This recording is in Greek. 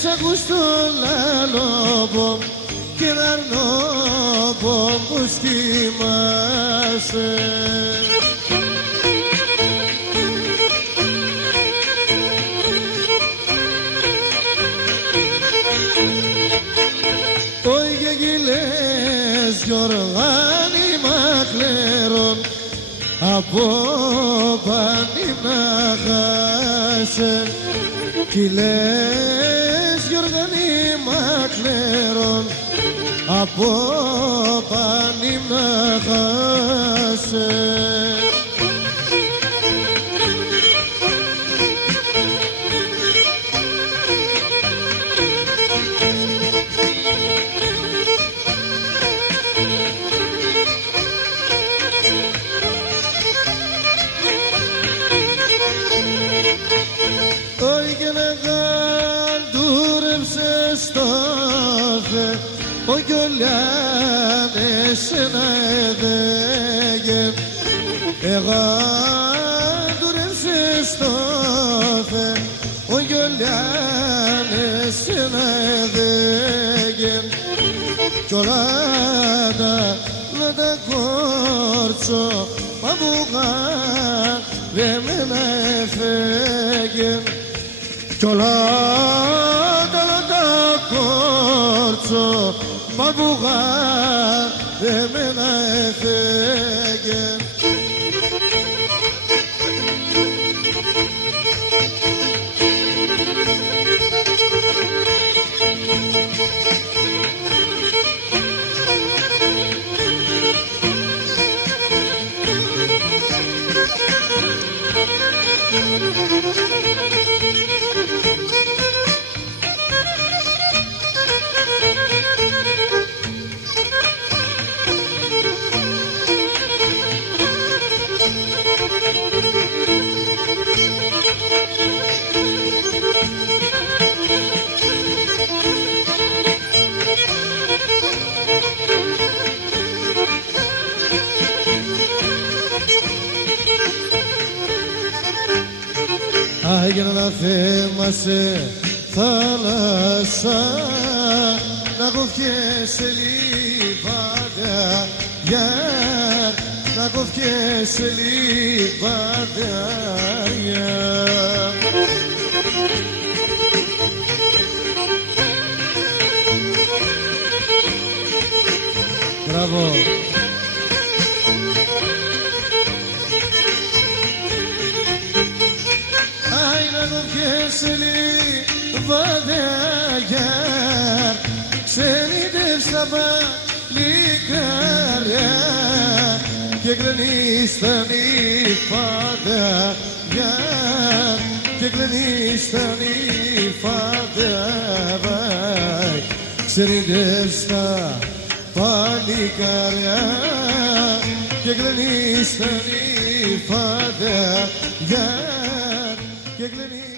σ' ακούς το λαλό και να αρνώ πως κοιμάσαι. Όχι και γυλές Γιωργάνη μαχλέρων από πάνι να χάσαι. Κι λες Γιωργάνη μαχλέρων από πάνι να χάσαι. Όχι και να γαντούρεψες στόφε, ο Γιολιάν εσένα εδέγε. Εγαντούρεψες στόφε, ο Γιολιάν εσένα εδέγε. Κι όλα τα κόρτσο παπούγα δε μένα έφεγε. Κι όλα τα κόρτσο παπούγα δε μένα έφεγε. Άγινα να θέμασε θάλασσα, να κοφιέσαι λιβάδια, να κοφιέσαι λιβάδια. Μπράβο. Βαδέα ξενίδες τα παλικάρια και γλενίσταν οι φάδια, και γλενίσταν οι φάδια. Ξενίδες τα παλικάρια και γλενίσταν οι φάδια, και γλενίσταν